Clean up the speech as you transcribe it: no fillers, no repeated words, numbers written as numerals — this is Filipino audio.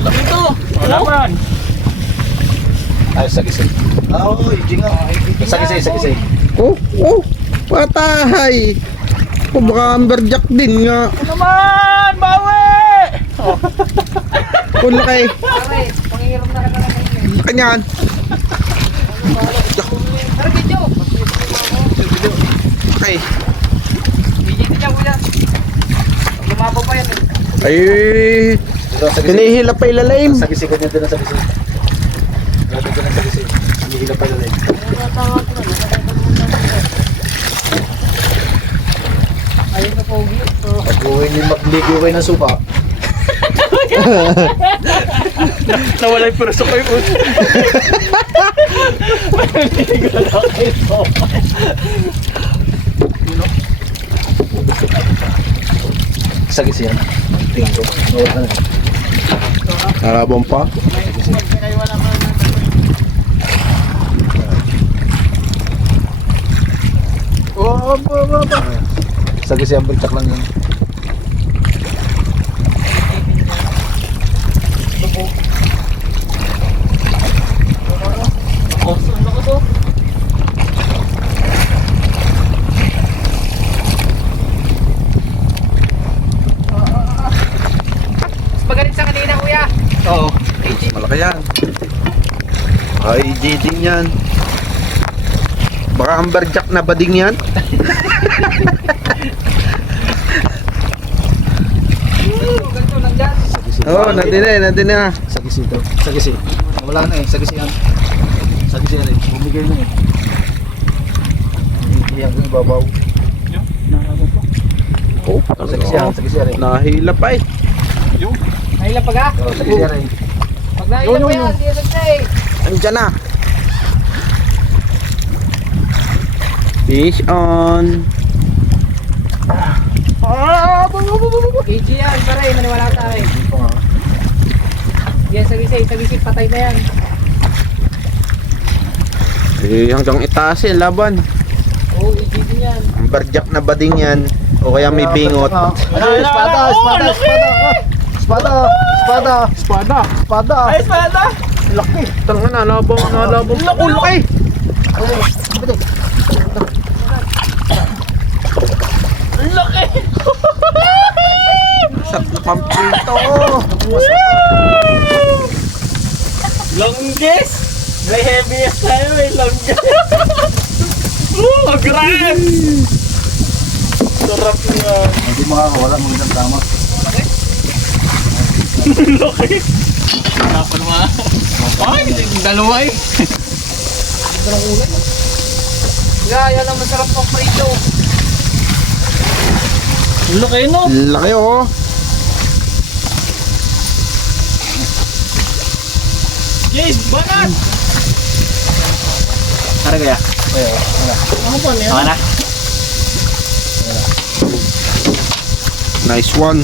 Dito. Wala pa. Ay, sagisay. Oo, hindi nga. Sagisay. Oh, patay. Oh, baka amberjack din nga. Ano naman, bawi! Oh, laki. Pare, pangiram na ka na. Laki niyan. Tara, video. Okay. Video niya, kuya. Lumabaw pa yan eh. Ay, hinihila pa ilalim. Sagisay ko niya doon na sagisay. Lagi ko na sagisay. Hindi ka pala lang. Ayun na pogi. Pag-uwi niyo magligo kayo ng suka. Nawala yung purso ko yung uso. Maligo na kayo. Sagisay yan. Tingin ko. Nawala na. Harabang pa. Oh, ba. Sagisay ang bultak lang yun. Magaling sa kanina, kuya. Oo. Malaki yan. Ay, jiding yan. Baka amberjack na bading yan. Ganito lang dyan. Oo, oh, nandun na. Sagisay to. Sagisay. Wala na eh. Sagisay yan. Sagisay rin. Bumigay na eh. Hindi yan yung babaw. Oh, Sagisay yan. Sagisay rin. nahila pa eh. Nahila pag ha? Oo, sagisay rin. Pag nahila pa yan, di yan na eh. Andyan na. Fish on. KG yan, pare. Maniwala ka tayo. Ito nga. Yan, sagisay, patay na yan. Eh, hanggang itaas eh, laban. Oo, KG yan. Amberjack na bading yan. O kaya may bingot. Ano? Espada! Ay, espada! Laki. Tanga na, labang. Laki. Ang laki! Sarap na pampito. Longest! May heaviest tayo, may longest. Grabe! Sarap nga. Hindi makakawala. Magandang tama. Laki! Dapat mga... Ay, dalawa eh. Kaya, yan ang masarap pang prito. Ang laki no? Laki oh. Yes, banat! Tara kaya? Ano pa niya? na? Nice one.